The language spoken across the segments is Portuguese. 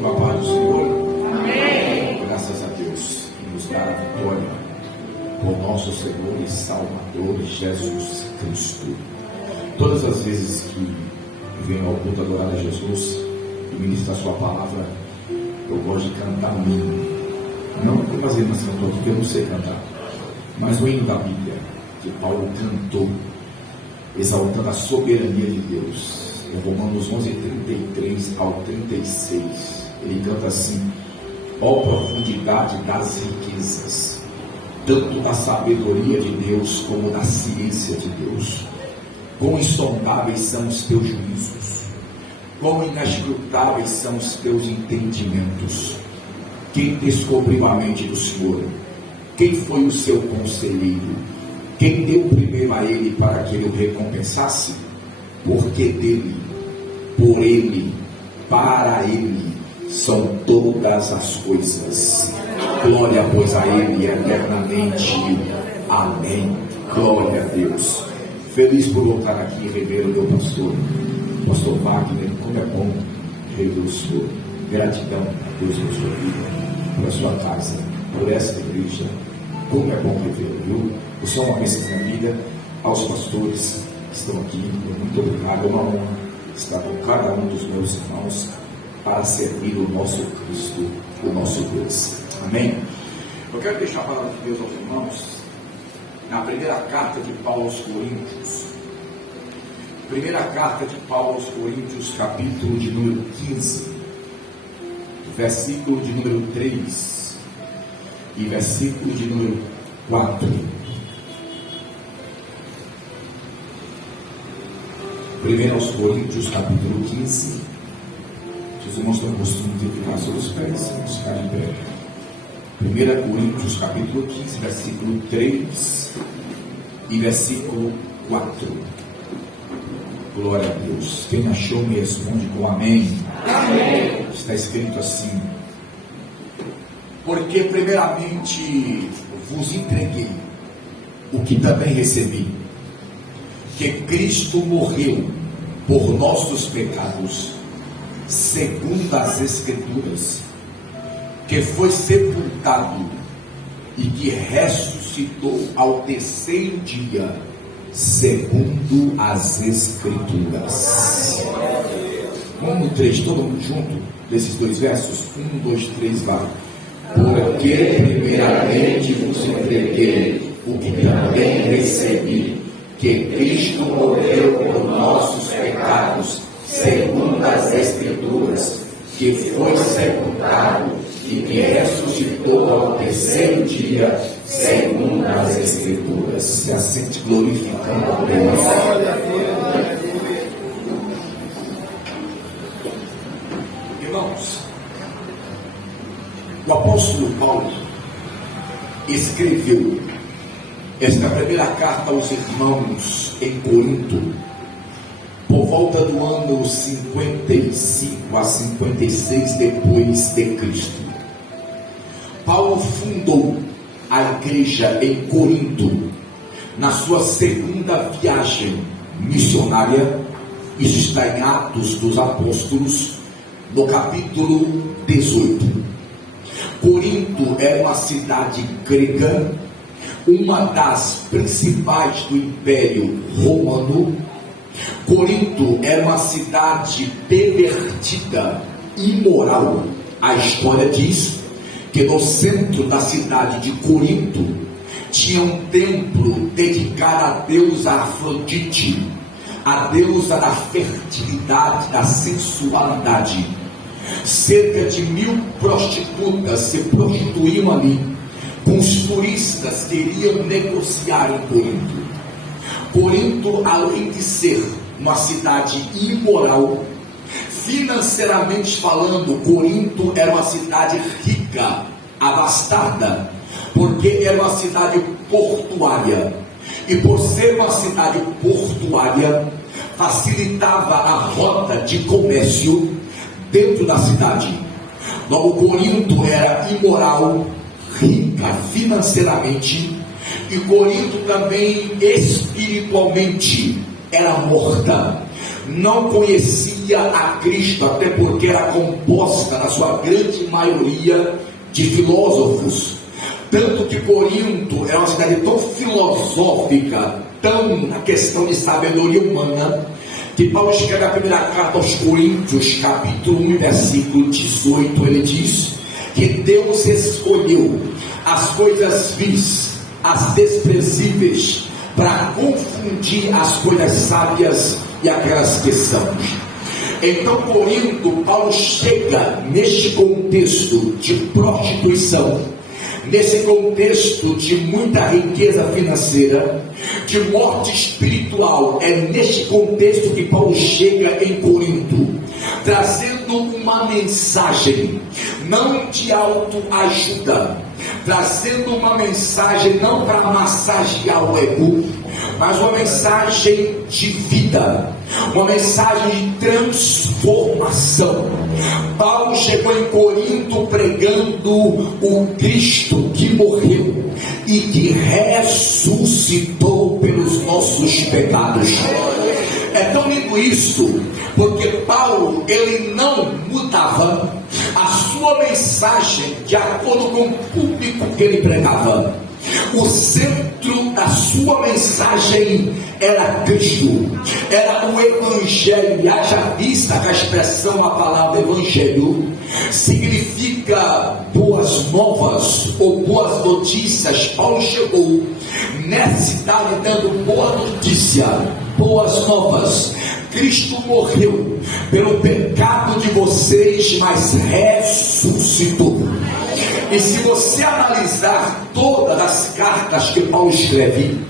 Com a paz do Senhor. Amém. Graças a Deus que nos dá a vitória por nosso Senhor e Salvador Jesus Cristo. Todas as vezes que venho ao culto adorar a Jesus e ministrar a sua palavra, eu gosto de cantar um hino. Não como as irmãs cantou aqui, porque eu não sei cantar, mas o hino da Bíblia que Paulo cantou, exaltando a soberania de Deus. Em Romanos 11, 33 ao 36, ele canta assim: ó profundidade das riquezas, tanto da sabedoria de Deus como da ciência de Deus. Quão insondáveis são os teus juízos, quão inescrutáveis são os teus entendimentos. Quem descobriu a mente do Senhor? Quem foi o seu conselheiro? Quem deu primeiro a ele para que ele o recompensasse? Porque dele, por ele, para ele são todas as coisas. Glória, pois, a ele eternamente. Amém. Glória a Deus. Feliz por voltar aqui e rever o meu pastor Wagner. Como é bom rever o Senhor. Gratidão a Deus por sua vida, por sua casa, por esta igreja. Como é bom rever, viu? Eu sou uma bênção na vida. Aos pastores que estão aqui, muito obrigado. É uma honra estar com cada um dos meus irmãos para servir o nosso Cristo, o nosso Deus. Amém? Eu quero deixar a palavra de Deus aos irmãos na primeira carta de Paulo aos Coríntios. Primeira carta de Paulo aos Coríntios, capítulo de número 15, versículo de número 3 e versículo de número 4. 1 aos Coríntios, capítulo 15. Os irmãos têm o costume de ficar sobre os pés, vamos ficar de pé. 1 Coríntios, capítulo 15, versículo 3 e versículo 4. Glória a Deus. Quem achou me responde com amém. Amém. Está escrito assim: porque primeiramente vos entreguei o que também recebi, que Cristo morreu por nossos pecados, segundo as Escrituras, que foi sepultado e que ressuscitou ao terceiro dia, segundo as Escrituras. 1 no 3, todo mundo junto, desses dois versos? 1, 2, 3, vai. Porque primeiramente vos entreguei o que também recebi, que Cristo morreu por nossos pecados, segundo as Escrituras, que foi sepultado e que ressuscitou ao terceiro dia, segundo as Escrituras. Se assente glorificando a Deus. Irmãos, o apóstolo Paulo escreveu esta primeira carta aos irmãos em Corinto por volta do ano 55 a 56 depois de Cristo. Paulo fundou a igreja em Corinto na sua segunda viagem missionária. Isso está em Atos dos Apóstolos, no capítulo 18. Corinto era uma cidade grega, uma das principais do Império Romano. Corinto era uma cidade pervertida, imoral. A história diz que no centro da cidade de Corinto tinha um templo dedicado à deusa Afrodite, a deusa da fertilidade, da sensualidade. Cerca de 1000 prostitutas se prostituíam ali com os turistas que iriam negociar em Corinto. Corinto, além de ser uma cidade imoral, financeiramente falando, Corinto era uma cidade rica, abastada, porque era uma cidade portuária. E por ser uma cidade portuária, facilitava a rota de comércio dentro da cidade. Logo, Corinto era imoral, rica financeiramente, e Corinto também espiritualmente era morta, não conhecia a Cristo, até porque era composta, na sua grande maioria, de filósofos. Tanto que Corinto é uma cidade tão filosófica, tão na questão de sabedoria humana, que Paulo escreve a primeira carta aos Coríntios, capítulo 1, versículo 18, ele diz que Deus escolheu as coisas vis, as desprezíveis, para confundir as coisas sábias e aquelas que são. Então, Corinto, Paulo chega neste contexto de prostituição, nesse contexto de muita riqueza financeira, de morte espiritual. É neste contexto que Paulo chega em Corinto, trazendo uma mensagem não de autoajuda, trazendo uma mensagem não para massagear o ego, mas uma mensagem de vida, uma mensagem de transformação. Paulo chegou em Corinto pregando o Cristo que morreu e que ressuscitou pelos nossos pecados. É tão lindo isso, porque Paulo, ele não mudava a sua mensagem de acordo com o público que ele pregava. O centro da sua mensagem era Cristo, era o Evangelho. Haja vista que a expressão, a palavra Evangelho, significa boas novas ou boas notícias. Paulo chegou nessa cidade dando boa notícia, boas novas. Cristo morreu pelo pecado de vocês, mas ressuscitou. E se você analisar todas as cartas que Paulo escreve,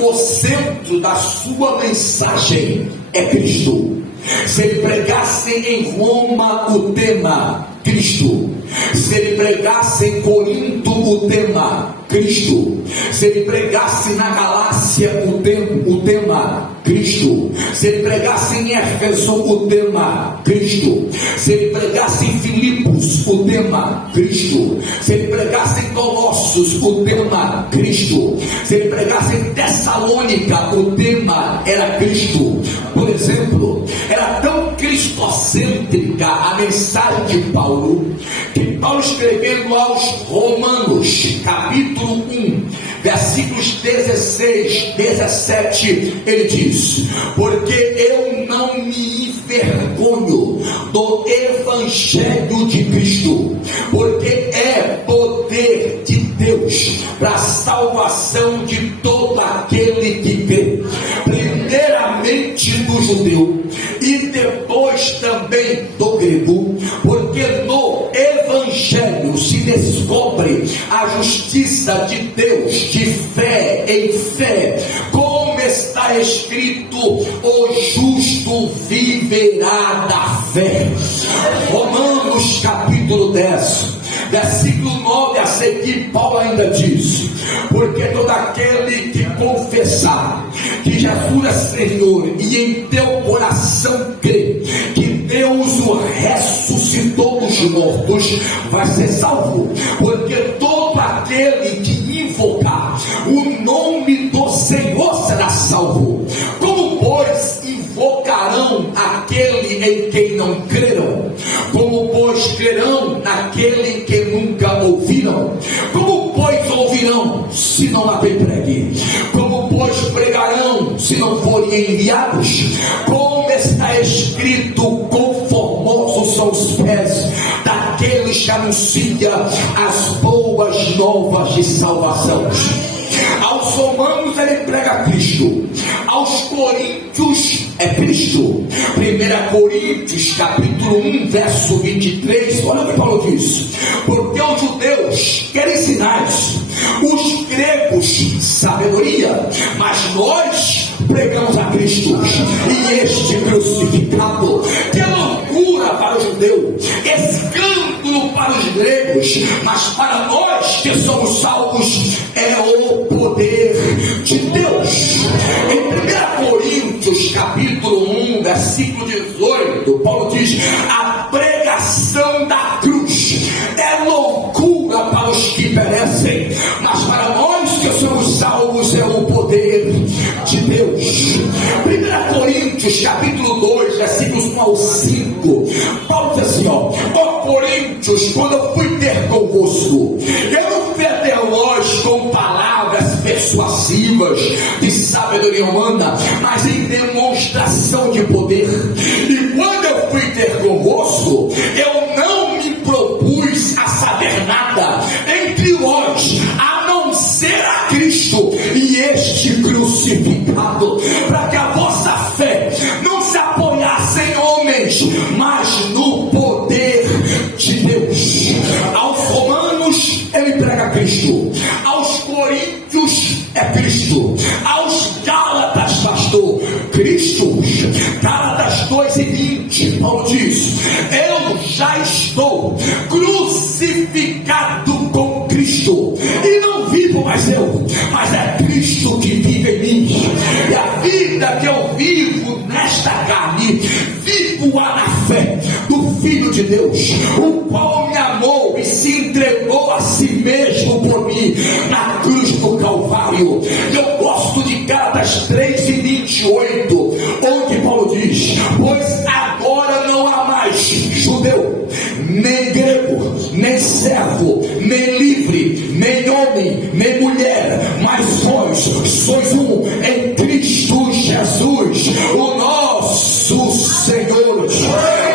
o centro da sua mensagem é Cristo. Se ele pregasse em Roma, o tema Cristo. Se ele pregasse em Corinto, o tema Cristo. Se ele pregasse na Galácia, o tema Cristo. Se ele pregasse em Éfeso, o tema Cristo. Se ele pregasse em Filipos, o tema Cristo. Se ele pregasse em Colossos, o tema Cristo. Se ele pregasse em Tessalônica, o tema era Cristo. Por exemplo, era tão cristocêntrica a mensagem de Paulo, que Paulo, escrevendo aos Romanos, capítulo 1, versículos 16, 17, ele diz: porque eu não me envergonho do Evangelho de Cristo, porque é poder de Deus para a salvação de todo aquele que crê, primeiramente do judeu e depois também do grego, porque no Evangelho se descobre a justiça de Deus de fé em fé, como está escrito: o justo viverá da fé. Romanos capítulo 10, versículo 9 a seguir, Paulo ainda diz: porque todo aquele que confessar que Jesus é Senhor e em teu coração crê que Deus o ressuscitou dos mortos, vai ser salvo. Porque todo aquele que invocar o nome do Senhor será salvo. Como, pois, invocarão aquele em quem não creram? Como, pois, crerão naquele em quem nunca ouviram? Como, pois, ouvirão se não há quem pregue? Como, pois, pregarão se não forem enviados? Como está escrito: conformosos são os pés daqueles que anuncia as boas novas de salvação. Aos romanos ele prega Cristo, aos coríntios é Cristo. 1 Coríntios capítulo 1, verso 23, olha o que Paulo diz: porque os judeus querem sinais, os gregos sabedoria, mas nós pregamos a Cristo e este crucificado, que é loucura para o judeu, escândalo para os gregos, mas para nós que somos salvos é o poder de Deus. Em 1 Coríntios capítulo 1, versículo 18, Paulo diz: a pregação da cruz é loucura para os que perecem, mas para nós que somos salvos é o poder de Deus. 1 Coríntios capítulo 2, versículos 1 ao 5, Paulo diz assim, ó Coríntios, quando eu fui ter convosco, eu não fui até vós com palavras persuasivas de sabedoria humana, mas em demonstração de poder. E quando eu fui ter convosco, eu não me propus a saber nada entre vós, a não ser a Cristo e este crucificado, para que a vossa fé não se apoiasse em homens, mas no poder de Deus. Aos romanos ele prega Cristo, aos coríntios é Cristo, aos gálatas, pastor, Cristo. Gálatas 2:20, Paulo diz: eu já estou crucificado com Cristo, e não vivo mais eu, mas é Cristo que vive em mim. E a vida que eu vivo nesta carne, vivo-a na fé do Filho de Deus, o qual me amou e se entregou a si mesmo por mim na cruz do Calvário. Eu gosto de Gálatas 3:28, onde Paulo diz: pois agora não há mais judeu, nem grego, nem servo, nem livre, nem homem, nem mulher, mas vós sois um em Cristo Jesus, o nosso Senhor.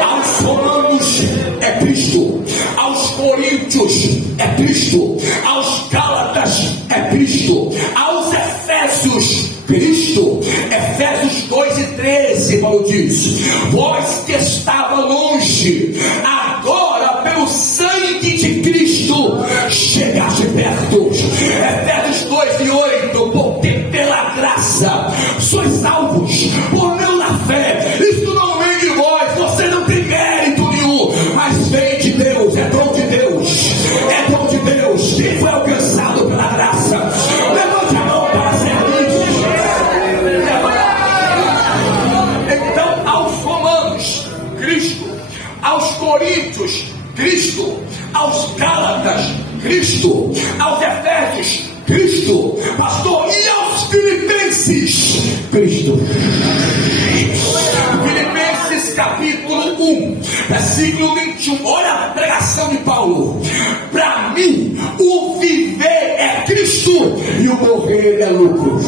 Aos romanos é Cristo, aos coríntios é Cristo, aos gálatas é Cristo, aos efésios Cristo. Efésios 2:13, Paulo diz: vós que estava longe, agora pelo sangue de Cristo chegaste perto. Efésios 2:8, porque pela graça sois salvos por meio da fé. Isso não vem de vós, você não tem mérito nenhum, mas vem de Deus, é dom de Deus, é dom de Deus. Quem foi alcançado pela graça, levante a mão para ser feliz. Então, aos romanos, Cristo, aos coríntios, Cristo, aos gálatas, Cristo, aos efésios, Cristo, pastor, e aos filipenses, Cristo. Filipenses capítulo 1, versículo 21, olha a pregação de Paulo: para mim o viver é Cristo e o morrer é lucro.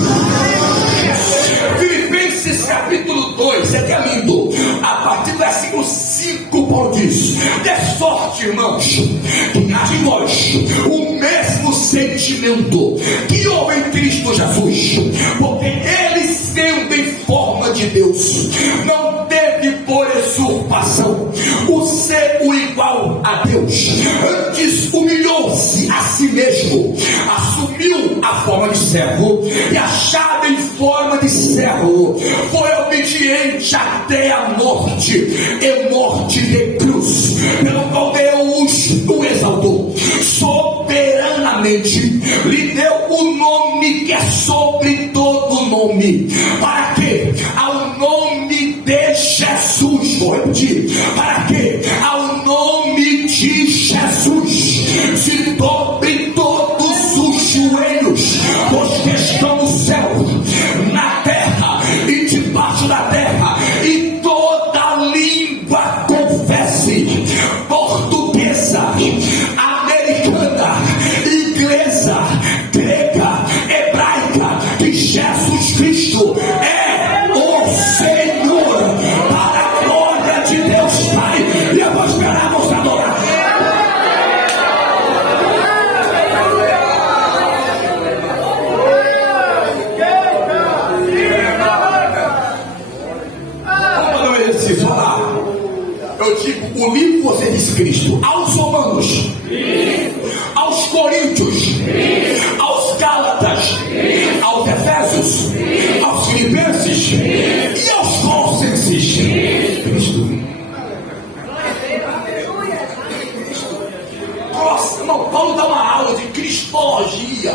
Filipenses capítulo 2, é lindo, a partir do versículo 5, Paulo diz: de sorte, irmãos, que há de vós o mesmo sentimento que houve em Cristo Jesus, porque ele, sendo em forma de Deus, não teve por usurpação o ser o igual a Deus, antes humilhou-se a si mesmo, assumiu a forma de servo, e achado em forma de servo, foi obediente até a morte, e morte de cruz, pelo qual Deus o exaltou soberanamente, lhe deu o nome que é sobre todo nome, para que ao nome de Jesus, vou repetir, para que ao nome de Jesus se dobre todos os joelhos dos que estão no céu, na terra e debaixo da terra, e toda língua confesse, portuguesa, americana, inglesa, grega, hebraica, que Jesus Cristo é o Senhor, para a glória de Deus Pai. E eu vou esperar você adorar. Quando eu disse falar, eu digo: o livro você diz Cristo, aos romanos, aos coríntios, aos gálatas, aos efésios, aos filipenses e aos colossenses, Cristo. Irmão, Paulo dá uma aula de cristologia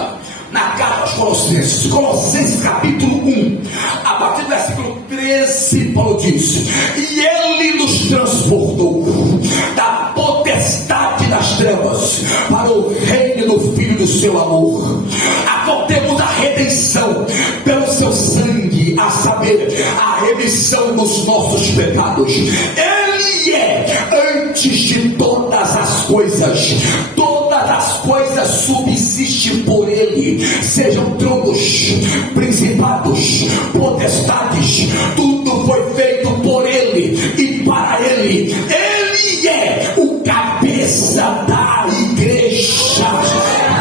na carta aos Colossenses, Colossenses capítulo 1, a partir do versículo 13, Paulo diz: e ele nos transportou da potestade das trevas para o reino do Filho do seu amor, a qual temos a redenção pelo seu sangue, a saber, a remissão dos nossos pecados. Ele é antes de todas as coisas. Todas as coisas subsistem por ele, sejam tronos, principados, potestades, tudo foi feito por ele e para ele. Ele é o cabeça da igreja.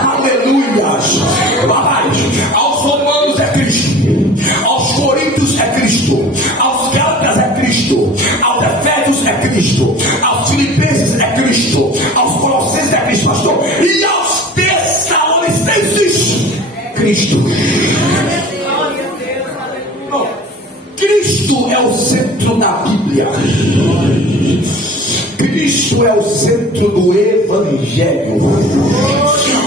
Aleluias. Aos romanos é Cristo, aos coríntios é Cristo, aos gálatas é Cristo, aos efésios é Cristo, aos filipenses é Cristo, aos colossenses é Cristo, pastor, e aos tessalonicenses Cristo. Não, Cristo é o centro da Bíblia. Cristo é o centro do Evangelho.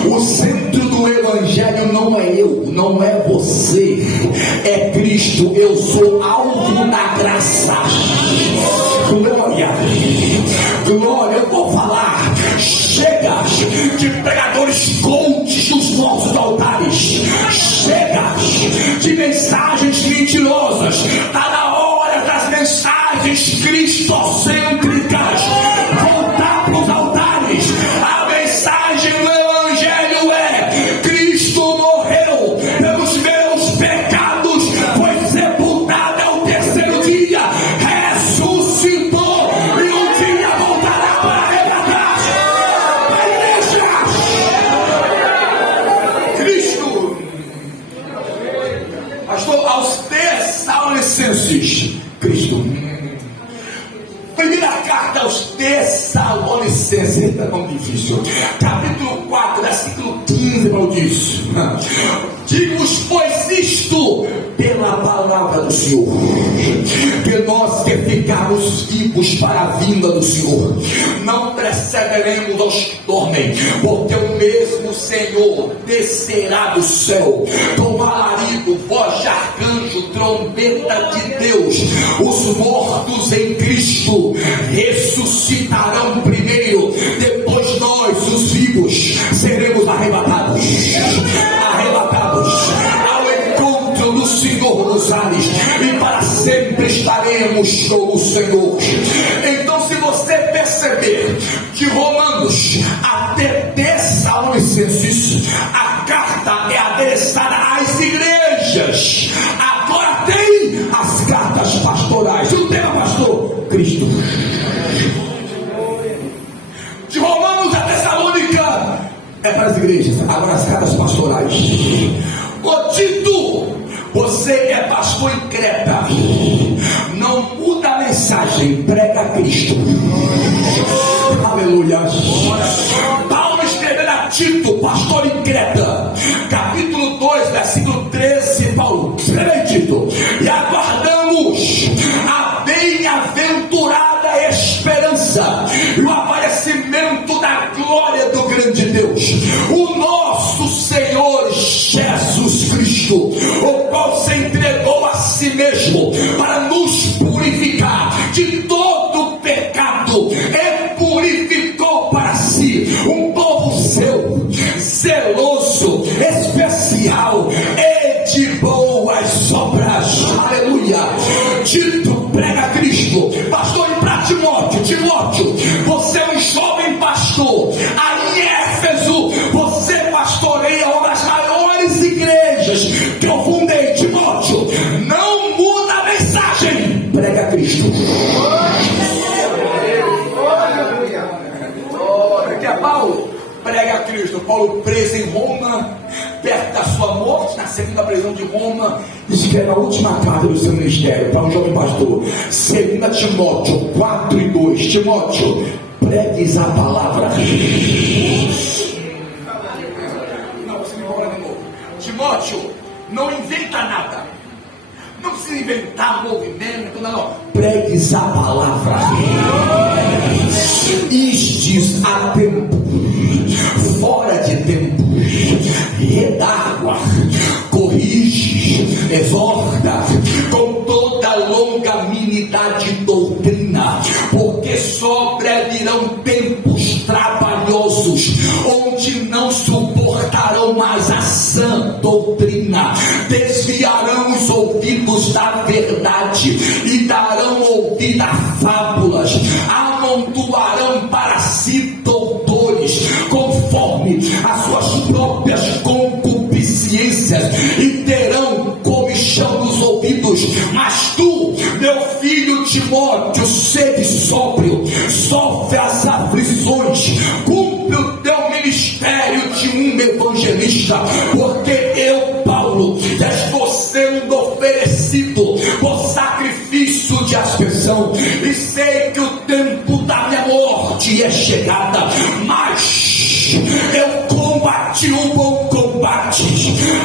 O centro do Evangelho não é eu, não é você, é Cristo. Eu sou alvo da graça. Glória, glória. Eu vou falar. Chega de pregadores coaches nos nossos altares. Chega de mensagens mentirosas. Está na hora das mensagens cristocêntricas voltar para os altares. A mensagem do Evangelho é: Cristo morreu pelos meus pecados, foi sepultado ao terceiro dia, ressuscitou e um dia voltará para arrebatar a igreja. Cristo. Pastor, aos Tessalonicenses, Cristo. Primeira carta aos Tessalonicenses, eita, tão difícil. Capítulo 4, versículo 15, Maldício. Digo-vos, pois, isto pela palavra do Senhor, que nós que ficarmos vivos para a vinda do Senhor, não precederemos aos que dormem, porque o mesmo Senhor descerá do céu com alarido, voz de arcanjo, trombeta de Deus. Os mortos em Cristo ressuscitarão primeiro, depois nós, os vivos, seremos arrebatados ao encontro do Senhor nos ares, e para sempre estaremos com o Senhor. Então, se você perceber, de Romanos até Tessalonicenses, a carta é adressada às igrejas. Agora tem as cartas pastorais. O tema, pastor? Cristo. De Romanos a Tessalônica é para as igrejas. Agora as cartas pastorais. Ô Tito, você é pastor em Creta, não muda a mensagem, prega Cristo. Aleluia. Paulo escrevendo a Tito, pastor em Creta, capítulo 2, versículo 13, Paulo, escreve aí, Tito: e aguardamos a bem-aventurada esperança e o aparecimento da glória do grande Deus, o nosso Senhor Jesus Cristo, o qual se entregou a si mesmo para nos purificar de todo pecado e purificou para si um povo seu, zeloso, especial e de boas obras. Aleluia. Tito prega Cristo. Pastor, e para Timóteo, você é um jovem pastor. Aí em Éfeso, você pastoreia uma das maiores igrejas que eu fundei. Timóteo, não muda a mensagem, prega Cristo. Aqui é Paulo, prega Cristo. Paulo preso em Roma, perto da sua morte, na segunda prisão de Roma, escreve a última carta do seu ministério para um jovem pastor. 2 Timóteo 4 e 2. Timóteo, pregues a palavra. Não, você me cobra de novo. Timóteo, não inventa nada. Não precisa inventar movimento, não. Pregues a palavra. Istes a tempo, fora de tempo, redargua, corrige, exorta com toda longanimidade e doutrina, porque sobrevirão tempos trabalhosos, onde não suportarão mais a sã doutrina. doutrina, desviarão os ouvidos da verdade e darão ouvido a fábulas, amontoarão para si doutores, conforme as suas próprias concupiscências, e terão comichão nos ouvidos. Mas tu, meu filho Timóteo, sede sóbrio, sofre as aflições, cumpre o teu ministério de um evangelista, porque eu, Paulo, estou sendo oferecido por sacrifício de aspersão, e sei que o tempo da minha morte é chegada, mas eu combati o bom combate,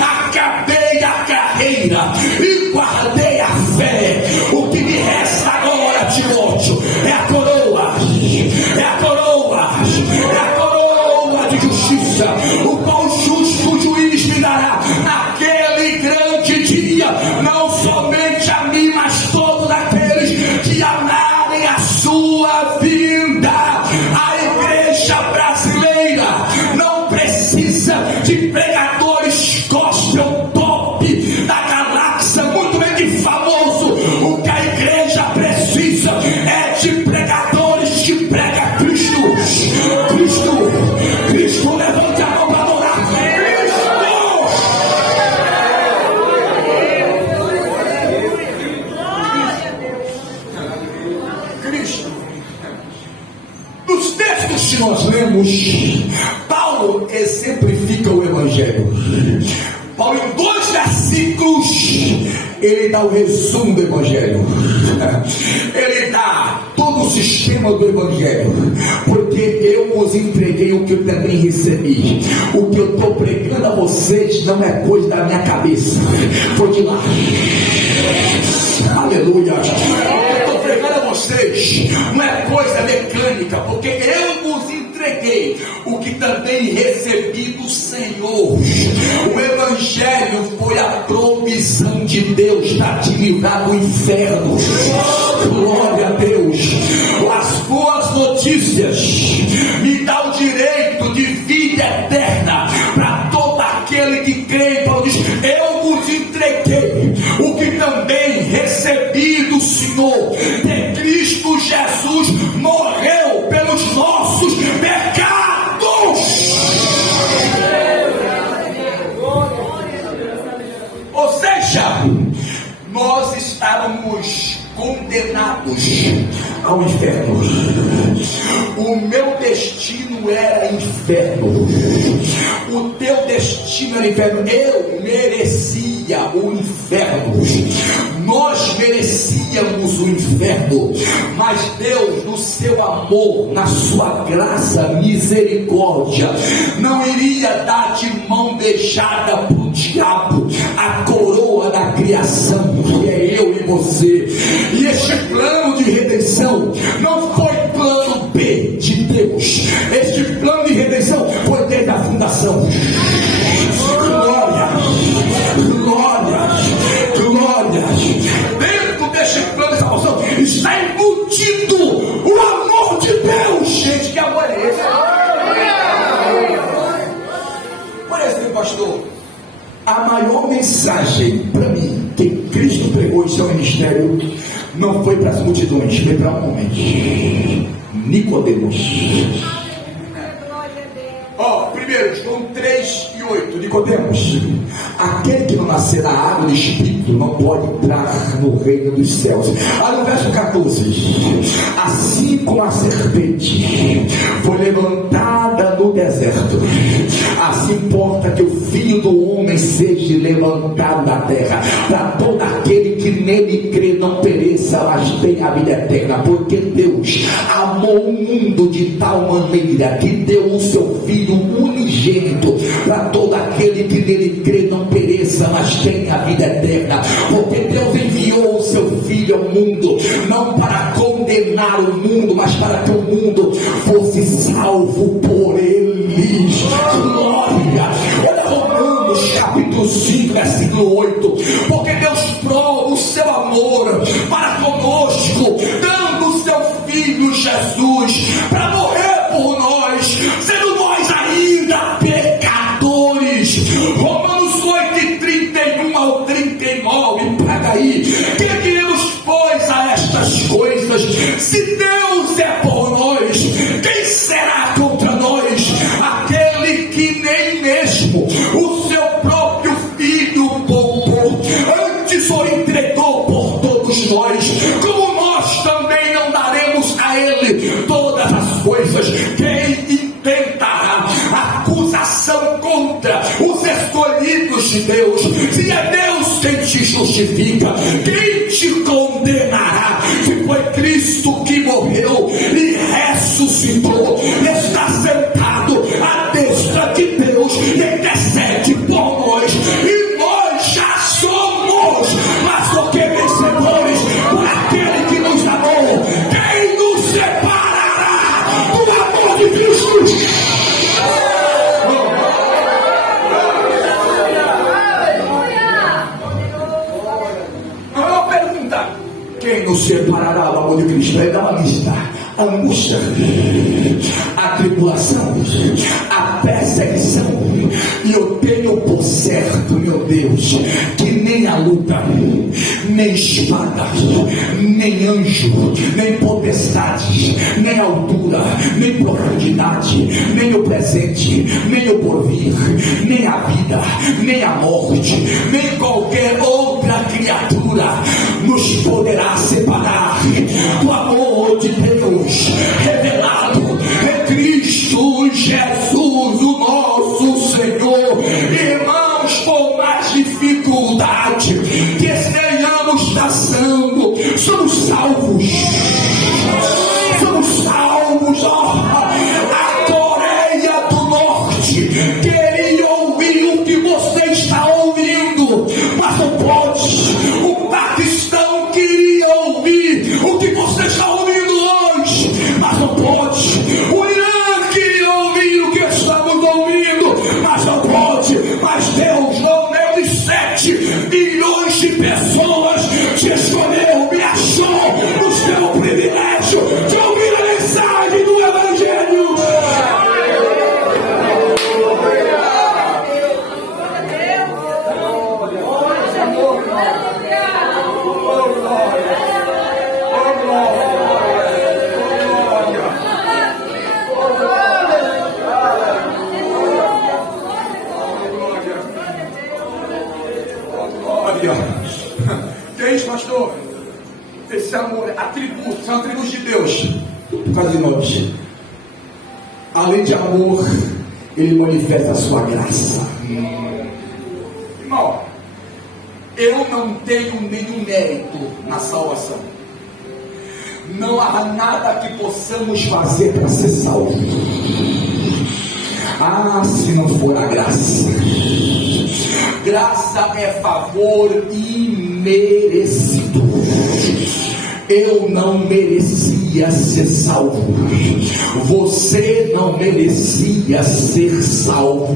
acabei a carreira e guardei a fé. O que me resta agora, Timóteo, é a coroa, é a coroa, é a coroa de justiça, o qual o justo juiz me dará naquele grande dia, não somente a mim, mas todos aqueles que amarem a sua vinda. A igreja brasileira não precisa de pregadores gospel top da galáxia, muito bem que famoso. O que a igreja precisa é de pregadores que pregam Cristo. Cristo, Cristo, levante a mão para adorar Cristo. Nos textos que nós lemos, Paulo exemplifica o evangelho. Paulo, em 2 versículos, ele dá o resumo do evangelho, ele dá todo o sistema do evangelho, porque eu vos entreguei o que eu também recebi. O que eu estou pregando a vocês não é coisa da minha cabeça, foi de lá. Aleluia. O que eu estou pregando a vocês não é coisa mecânica, porque eu vos entreguei o que também recebi do Senhor. O evangelho foi a provisão de Deus para te livrar do inferno. Glória a Deus. As boas notícias me dá o direito de vida eterna para todo aquele que crê. Paulo diz: eu vos entreguei o que também recebi do Senhor, que Cristo Jesus morreu pelos nossos pecados. Ou seja, nós estávamos condenados ao inferno. O meu destino era inferno, o teu destino era inferno. Eu merecia o inferno, nós merecíamos o inferno, mas Deus, no seu amor, na sua graça, misericórdia, não iria dar de mão beijada para o diabo a coroa da criação, que é eu e você. E este plano de redenção não foi plano B de Deus, este plano de redenção foi desde a fundação. Glória, glória, glória. Dentro deste plano de salvação está embutido o amor de Deus. Gente, que amor é esse? Por exemplo, pastor, a maior mensagem para mim que Cristo pregou em seu ministério não foi para as multidões, foi para um homem, Nicodemos. Primeiro, João 3:8, Nicodemos: aquele que não nascer da água do Espírito não pode entrar no reino dos céus. Olha o verso 14: assim como a serpente foi levantada no deserto, assim importa que o Filho do Homem seja levantado da terra, para todo aquele que nele crê não pereça, mas tenha a vida eterna. Porque Deus amou o mundo de tal maneira que deu o seu Filho unigênito, para todo aquele que nele crê não pereça, mas tenha a vida eterna. Porque Deus enviou o seu Filho ao mundo, não para condenar o mundo, mas para que o mundo fosse salvo por ele. Glória! Olha Romanos capítulo 5, versículo 8. Porque Deus prova o seu amor para conosco, dando o seu Filho Jesus para morrer por nós, sendo nós ainda pecadores. Romanos 8:3 que nem mesmo o seu próprio Filho poupou, antes o entregou por todos nós, como nós também não daremos a Ele todas as coisas? Quem intentará acusação contra os escolhidos de Deus? Se é Deus quem te justifica, quem te condenará? Se foi Cristo que morreu e ressuscitou, está sentado à destra de Deus e intercede por nós, e nós já somos mais do que vencedores por aquele que nos amou. Quem nos separará do amor de Cristo? Quem nos separará do amor de Cristo? Ele dá uma lista: a angústia, a tribulação, a perseguição. E eu tenho por certo, meu Deus, que nem a luta, nem espada, nem anjo, nem potestade, nem altura, nem profundidade, nem o presente, nem o porvir, nem a vida, nem a morte, nem qualquer outra criatura nos poderá separar do amor de Deus revelado em Cristo Jesus, o nosso Senhor. Irmãos, por mais dificuldade que estejamos passando, somos salvos. Somos salvos. A Coreia do Norte queria ouvir o que você está ouvindo, mas não pode. O Paquistão queria ouvir o que você está ouvindo hoje, mas não pode. O Irã queria ouvir o que estamos ouvindo, mas não pode. Mas Deus não deu de 7 bilhões de pessoas, te escolheu, me achou no seu privilégio de ouvir a mensagem do Evangelho. Que é isso, pastor? Esse amor, atributos, são atributos de Deus por causa de nós. Além de amor, Ele manifesta a sua graça. Irmão, eu não tenho nenhum mérito na salvação. Não há nada que possamos fazer para ser salvo. Se não for a graça. Graça é favor imerecido. Eu não merecia ser salvo. Você não merecia ser salvo.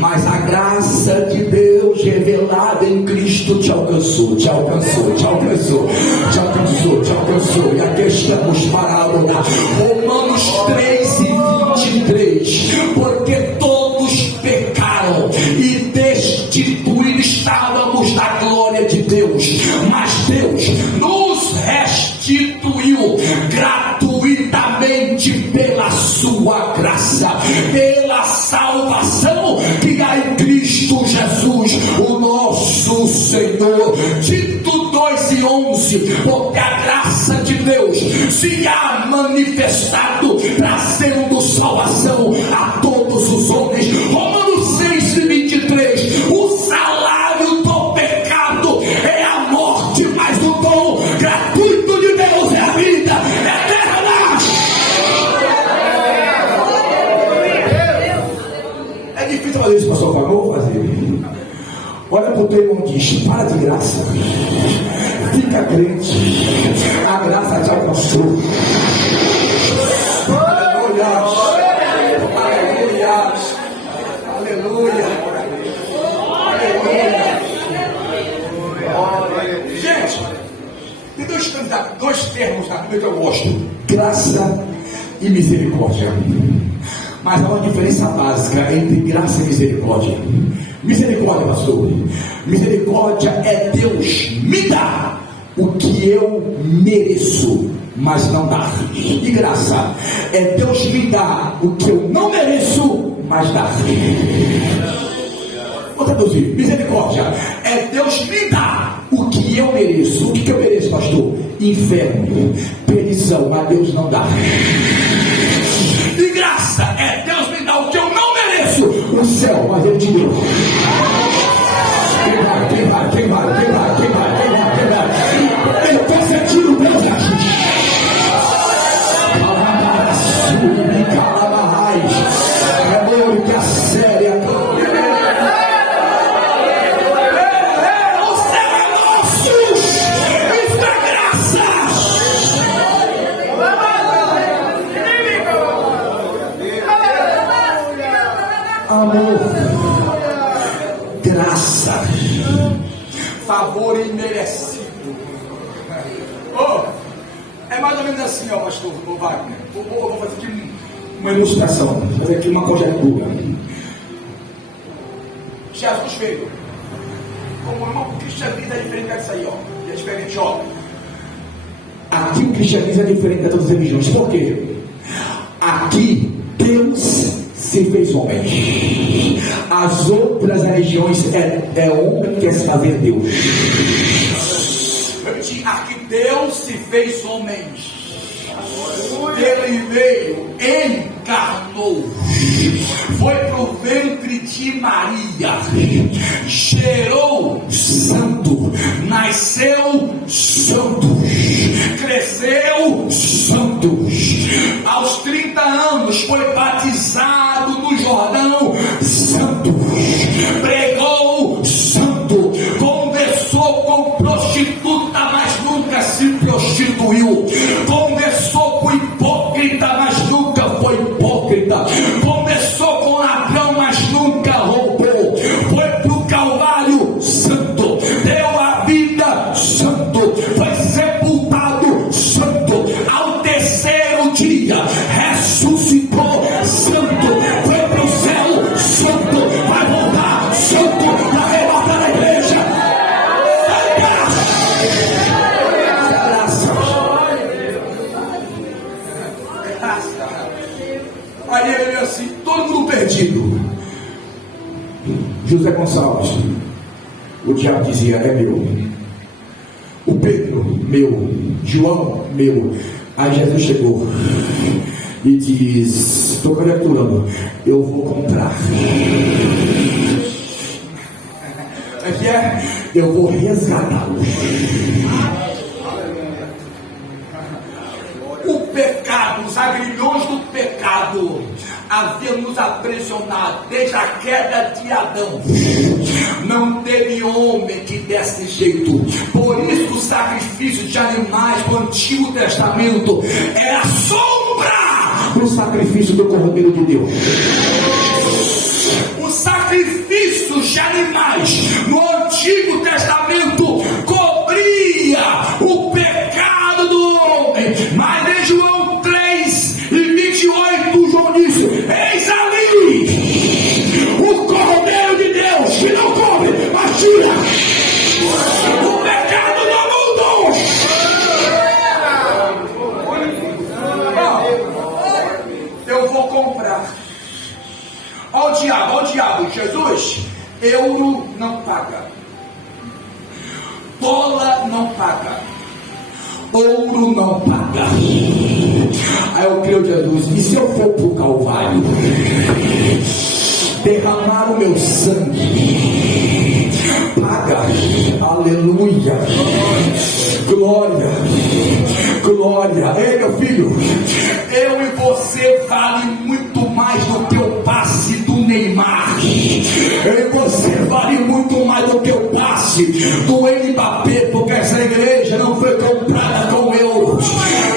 Mas a graça de Deus revelada em Cristo te alcançou, te alcançou, te alcançou, te alcançou, te alcançou. E aqui estamos para adorar. Romanos 3:23. Porque todos pecaram e destituídos estávamos da glória de Deus, mas Deus nos restituiu gratuitamente pela sua graça, pela salvação que há em Cristo Jesus, o nosso Senhor. Tito 2:11. Porque a graça de Deus se há manifestado, trazendo salvação a todos os homens. Romanos 6:23. O salário do pecado é a morte, mas o dom gratuito de Deus é a vida eterna. É difícil fazer isso, pastor, por favor, fazer. Olha para o teu irmão e diz: para de graça, fica crente, a graça te alcançou. Aleluia. Gente, tem dois termos na Bíblia que eu gosto: graça e misericórdia. Mas há uma diferença básica entre graça e misericórdia. Misericórdia, pastor, misericórdia é Deus me dá o que eu mereço, mas não dá. E graça é Deus me dá o que eu não mereço, mas mas dá. Vou traduzir: misericórdia é Deus me dá o que eu mereço. O que eu mereço, pastor? Inferno, perdição, mas Deus não dá. E graça é Deus me dá o que eu não mereço, o céu, mas Ele te deu. Quem vai? Eu estou sentindo Deus aqui. Que a séria. O céu é nosso. Isso é graça. Amor, graça, favor imerecido. É mais ou menos assim, pastor Wagner. Vou fazer aqui uma ilustração, vou fazer aqui uma conjectura. Jesus veio. O cristianismo é diferente disso aí, é diferente, Aqui o cristianismo é diferente de todas as religiões. Por quê? Aqui Deus se fez homem. As outras religiões é homem que quer se fazer Deus. Aqui Deus se fez homem. Ele veio, encarnou, foi pro ventre de Maria, gerou santo, nasceu santo, cresceu santo, aos 30 anos foi batizado no Jordão santo, pregou santo, conversou com prostituta, mas nunca se prostituiu, conversou com hipócrita, mas nunca foi hipócrita, conversou com ladrão, mas nunca roubou, foi pro Calvário santo, deu a vida santo, foi sepultado santo, ao terceiro dia ressuscitou santo, foi pro céu santo, vai voltar santo para arrebatar a igreja. Aí ele assim, todo mundo perdido. José Gonçalves, o diabo dizia: é meu. O Pedro, meu. João, meu. Aí Jesus chegou e diz: estou conjecturando, eu vou comprar. Eu vou resgatá-lo. O pecado, os agrilhões do pecado haviam nos aprisionado desde a queda de Adão. Não teve homem que desse jeito. Por isso o sacrifício de animais do Antigo Testamento era sombra do sacrifício do Cordeiro de Deus. O sacrifício de animais no Antigo Testamento cobria o pecado do homem. Mas em João 3:28, João disse: eis ali o Cordeiro de Deus que não cobre, mas tira o pecado do mundo. Eu vou comprar. Ó o diabo, Jesus, euro não paga, dólar não paga, ouro não paga. Aí eu creio, Jesus, e se eu for para o Calvário, derramar o meu sangue, paga, aleluia, glória, glória. Ei, meu filho, eu e você vale muito mais do que o passe do Neymar. Eu e você vale muito mais do que o passe do Mbappé, porque essa igreja não foi comprada com euros.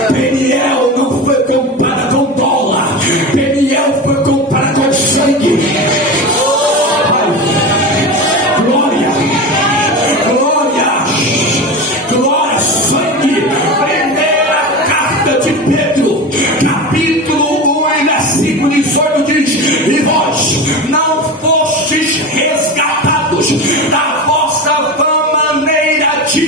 Peniel não foi comprada com dólar. Peniel foi comprada com sangue. Glória, glória, glória, sangue. Primeira carta de Pedro, capítulo 1, versículo 18 diz: e vós não fostes resgatados da vossa vã maneira de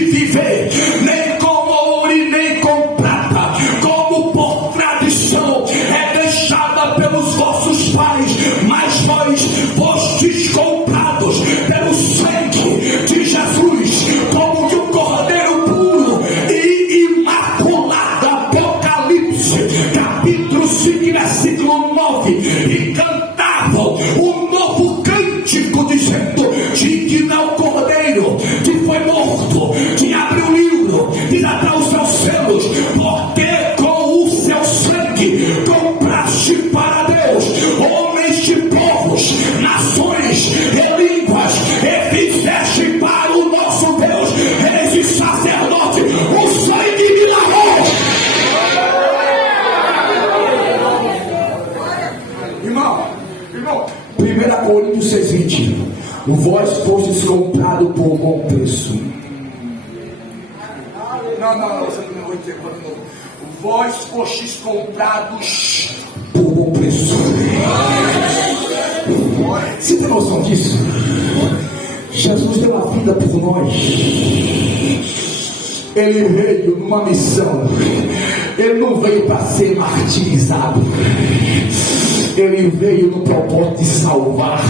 mas vós fostes comprados pelo sangue de Jesus, como de um cordeiro puro e imaculado. Apocalipse, capítulo 5, versículo 9. E cantavam um novo cântico, dizendo: digno é o cordeiro que foi morto de abrir o livro, de desatar os seus selos, porque com o seu sangue compraste para Deus homens de povos, nações e línguas, e fizeste para o nosso Deus reis e sacerdote. O sangue me lavou. Irmão, 1 Coríntios 6,20: vós fostes comprado por bom preço. Não, você não vou dizer de novo. Vós fostes comprados por bom preço. Você tem noção disso? Jesus deu a vida por nós. Ele veio numa missão. Ele não veio para ser martirizado. Ele veio no propósito de salvar.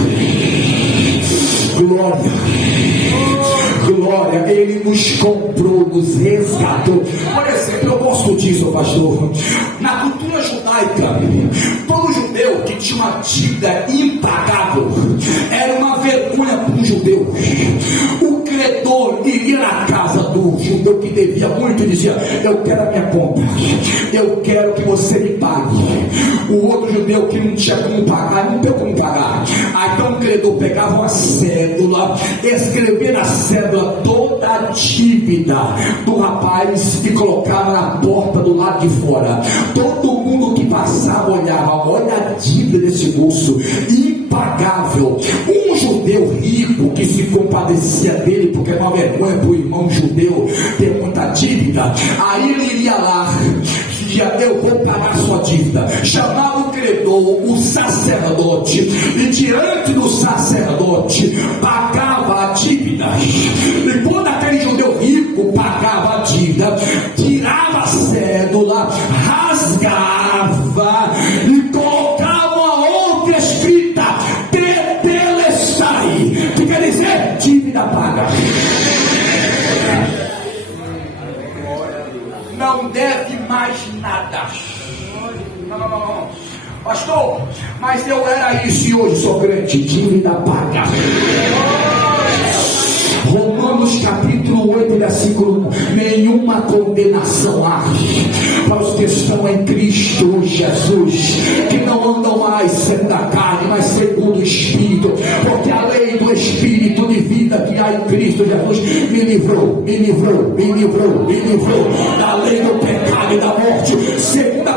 Glória, Ele nos comprou, nos resgatou. Por exemplo, eu gosto disso, pastor. Na cultura judaica, todo judeu que tinha uma dívida impagável era uma vergonha para um judeu. O credor iria na casa do judeu que devia muito e dizia: eu quero a minha conta, eu quero que você me pague. O outro judeu que não tinha como pagar, não tem como pagar. Aí então o credor pegava uma cédula, escrevia na cédula toda a dívida do rapaz e colocava na porta do lado de fora. Todo mundo que passava olhava: olha a dívida desse moço, impagável. Um judeu rico que se compadecia dele, porque é uma vergonha para o irmão judeu ter muita dívida, aí ele iria lá: eu vou pagar sua dívida. Chamava o credor, o sacerdote, e diante do sacerdote pagava a dívida. E quando aquele judeu rico pagava a dívida, tirava a cédula, rasgava e colocava uma outra escrita: tetelestai, que quer dizer dívida paga. Não deve mais nada. Não. Pastor, mas eu era isso e hoje sou crente. Dívida paga. Romanos capítulo 8, versículo 1: nenhuma condenação há para os que estão em Cristo Jesus, que não andam mais segundo a carne, mas segundo o Espírito, porque a lei do Espírito de vida que há em Cristo Jesus me livrou da lei do pecado e da morte. 2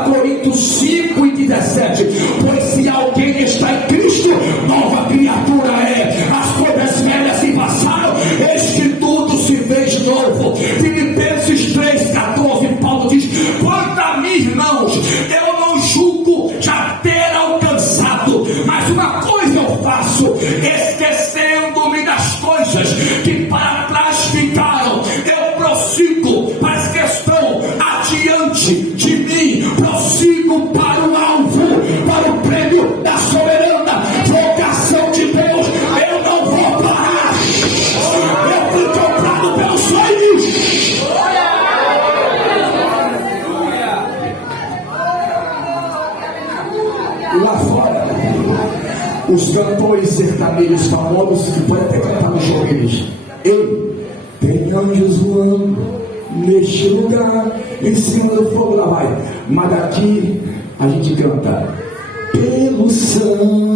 Coríntios 5:17: pois se alguém está em Cristo, nova criatura é, as coisas velhas se passaram, eis que tudo se fez novo. Filipenses 3:14, Paulo diz: quanto a mim, irmãos, eu não julgo já ter alcançado, mas uma coisa eu faço, esquecendo-me das coisas que para trás ficaram, eu prossigo para as que estão adiante de mim, prossigo para o alvo, para o prêmio da soberana vocação de Deus. Eu não vou parar. Eu fui comprado pelos sonhos. Lá fora, os cantores sertanejos famosos que podem até cantar no show deles: ei, tem anjos voando neste lugar, em cima do fogo, lá vai. Mas daqui a gente canta: pelo sangue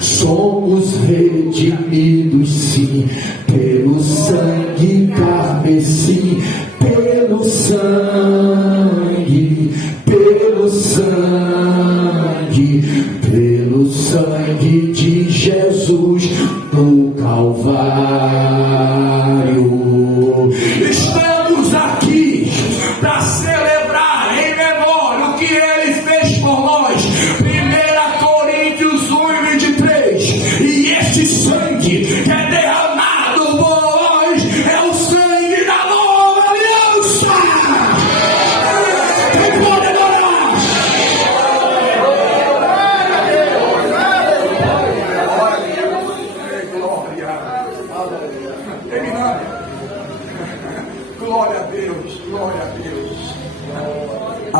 somos redimidos, sim, pelo sangue carmesim, pelo sangue de Jesus no Calvário. Estamos aqui para celebrar em memória o que Ele fez por nós. 1 Coríntios 1:23: e este sangue que é derramado por nós é o sangue da nova aliança. Quem pode adorar?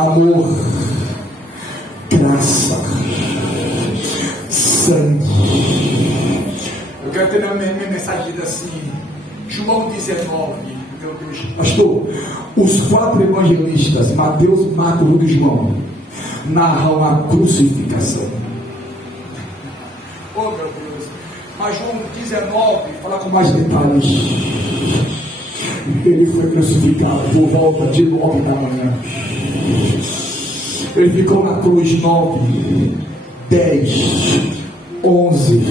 amor, graça, sangue. Eu quero ter minha mensagem assim, João 19, meu Deus. Pastor, os 4 evangelistas, Mateus, Marcos, Lucas e João, narram a crucificação. Oh meu Deus, mas João 19 fala com Mais detalhes. Ele foi crucificado por volta de 9 da manhã. Ele ficou na cruz 9, 10, 11,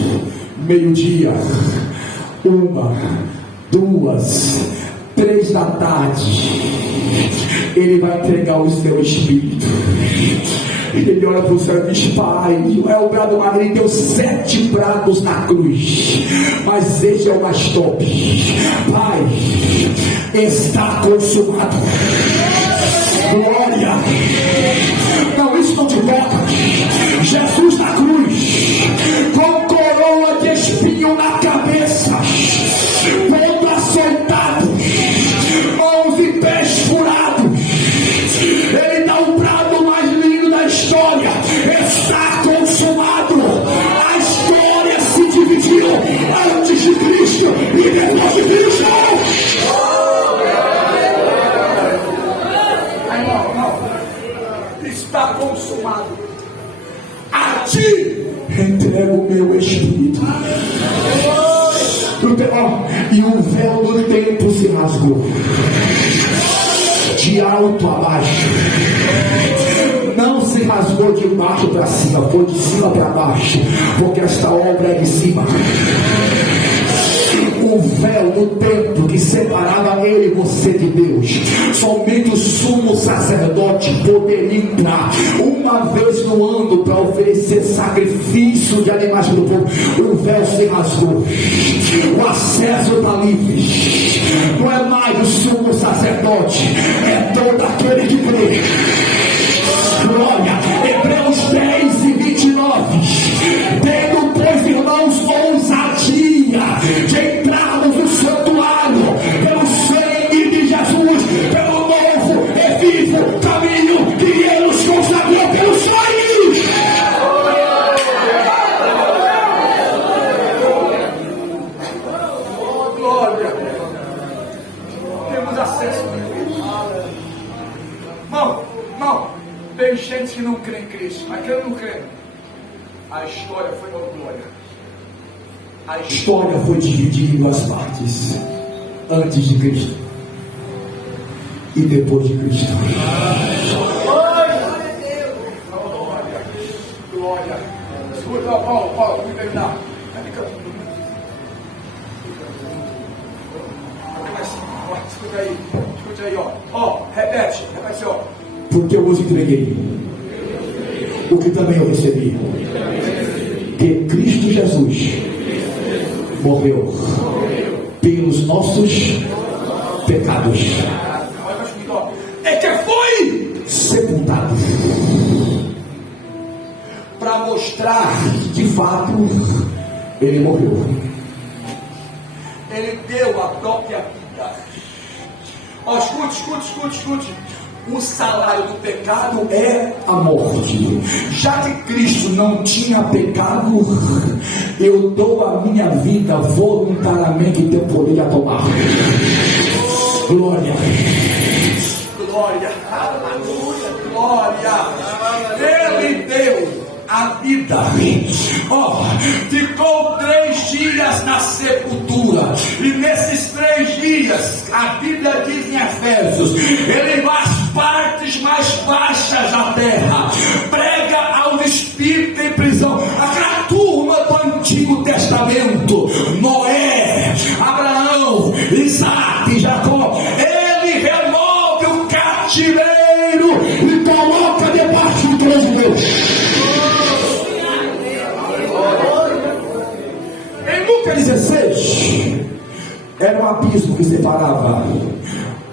meio-dia, 1, 2, 3 da tarde. Ele vai entregar o seu espírito. Ele olha para o céu e diz: Pai, é o brado magro. Ele deu 7 brados na cruz, mas este é o mais top. Pai, está consumado. Glória. Não, isso não te toca. Jesus na cruz, com coroa de espinho na cabeça, todo açoitado, mãos e pés furados. Ele dá o brado mais lindo da história: está consumado. A história se dividiu antes de Cristo e depois de Cristo. está consumado. A ti entrego o meu espírito. E o véu do tempo se rasgou, de alto a baixo. Não se rasgou de baixo para cima, foi de cima para baixo, porque esta obra é de cima. O véu do templo que separava ele e você de Deus, somente o sumo sacerdote poderia entrar uma vez no ano para oferecer sacrifício de animais para o povo. O véu se rasgou, o acesso está livre. Não é mais o sumo sacerdote, é todo aquele que crê. Glória. Hebreus 10 e 29. Tendo, pois, irmãos, ousadia de entrarmos no santuário pelo sangue de Jesus, pelo novo e vivo caminho que ele nos consagrou pelo sangue. Glória. Temos acesso. Não. Tem gente que não crê em Cristo, mas crê ou não crê? A história foi uma glória. A história foi dividida em 2 partes: antes de Cristo e depois de Cristo. Glória. Escuta, Paulo, vamos terminar. Escuta aí, ó. Repete assim, ó. Porque eu vos entreguei o que também eu recebi, que Cristo Jesus morreu pelos nossos pecados, é que foi sepultado, para mostrar que de fato ele morreu. Ele deu a própria vida. Ó, escute. O salário do pecado É a morte. Já que Cristo não tinha pecado, eu dou a minha vida voluntariamente e tenho poder a tomar. Glória. Aleluia, glória. Ele deu a vida. Ficou 3 dias na sepultura, e nesses 3 dias, a Bíblia diz em Efésios, ele vai às partes mais baixas da terra, prega aos espíritos em prisão, aquela turma do Antigo Testamento, Noé, Abraão, Isaac e Jacó. Ele remove o cativeiro e coloca debaixo do trono de Deus. Em Lucas 16, era um abismo que separava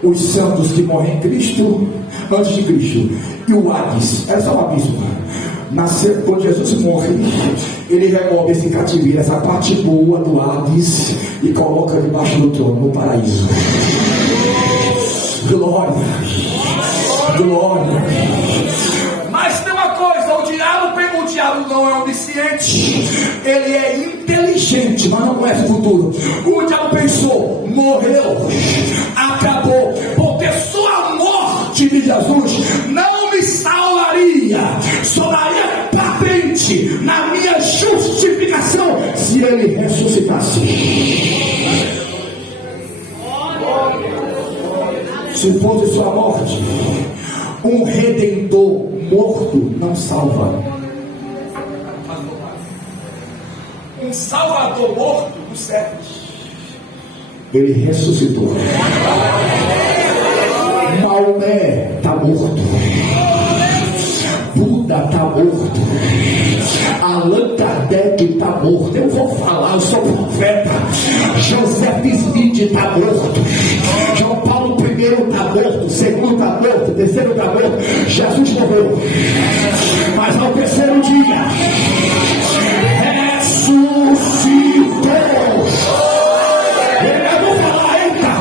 os santos que morrem em Cristo, antes de Cristo, e o Hades. Era só um abismo. Quando Jesus morre, ele remove esse cativeiro, essa parte boa do Hades, e coloca debaixo do trono, no paraíso. Glória. o diabo não é onisciente, Ele é inteligente, mas não conhece o futuro. O diabo pensou, morreu, acabou, porque só a morte de Jesus não me salvaria, só daria patente na minha justificação se ele ressuscitasse. Se fosse sua morte, um redentor morto não salva. um salvador morto dos servos. Ele ressuscitou. Maomé está morto. Buda está morto. Allan Kardec está morto. Eu vou falar, eu sou profeta. Joseph Smith está morto. João Paulo I está morto. Segundo está morto. Terceiro está morto. Jesus morreu. Mas ao terceiro dia ressuscitou. Eu vou falar, eita.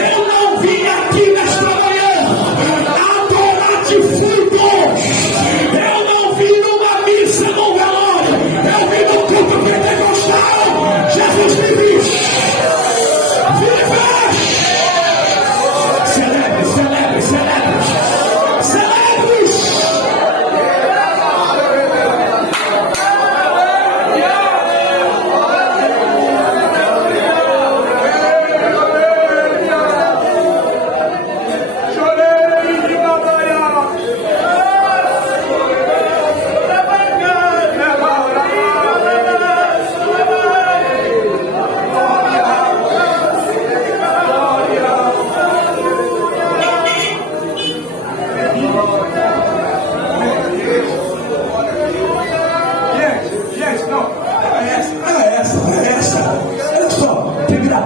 Eu não vim aqui nesta manhã adorar defuntos. Eu não vim numa missa, num velório. Eu vim no culto pentecostal. Jesus me vive. Viva! Celebre, celebre, celebre. Celebre!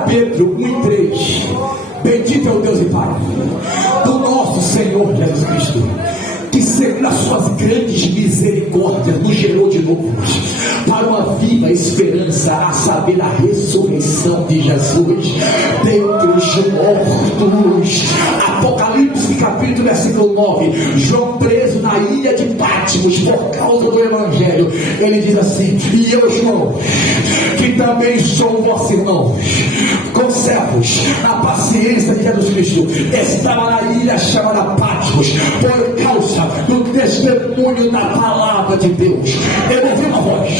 Pedro 1:3. Bendito é o Deus e Pai do nosso Senhor Jesus Cristo, que segundo as suas grandes misericórdias nos gerou de novo para uma viva esperança, a saber, a ressurreição de Jesus dentre os mortos. Apocalipse capítulo versículo 9. João preso na ilha de Patmos por causa do Evangelho, ele diz assim: e eu, João, que também sou vosso irmão, conservos na paciência de Jesus Cristo, estava na ilha chamada Patmos por causa do testemunho da palavra de Deus. Eu ouvi uma voz,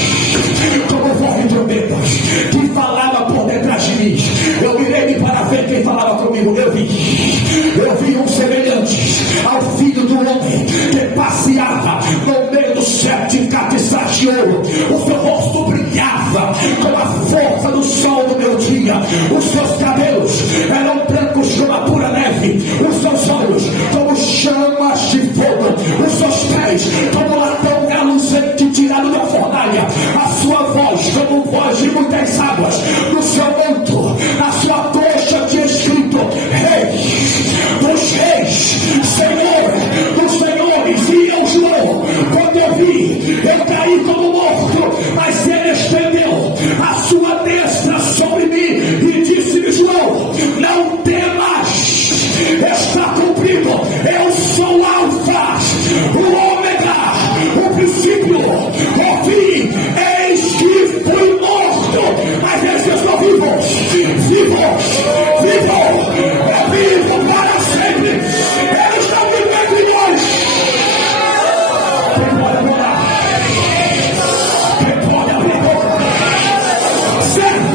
como voz de trombetas, que falava por detrás de mim. Eu virei para ver quem falava comigo. Eu vi um semelhante ao Filho do Homem, que passeava no meio dos 7 catiças de ouro. O seu rosto brilhava com a força do sol do meu dia. Os seus cabelos eram brancos como a pura neve. Os seus olhos como chamas de fogo. Os seus pés como latão reluzente tirado da fornalha. A sua voz como voz de muitas águas. No seu manto, na sua coxa tinha escrito: Rei dos reis, Senhor dos senhores. E eu, João, quando eu vi, eu caí como morto, mas ele estendeu a sua destra sobre mim e disse-me: João, não temas, está cumprido. Eu sou o Alfa, o Ômega, o princípio, o fim. Eis que fui morto, mas eis estou vivo, vivo, vivo, é vivo para sempre. Ele está vivo entre nós. Quem pode adorar? Quem pode abrir a boca? Serve.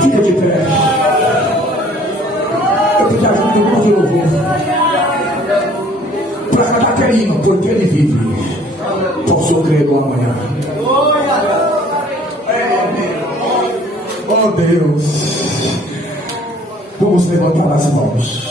Fica de pé. Eu te ajudo com o louvor para cantar aquele hino, porque ele vive. Posso crer no amanhã. Oh Deus, vamos levantar as mãos.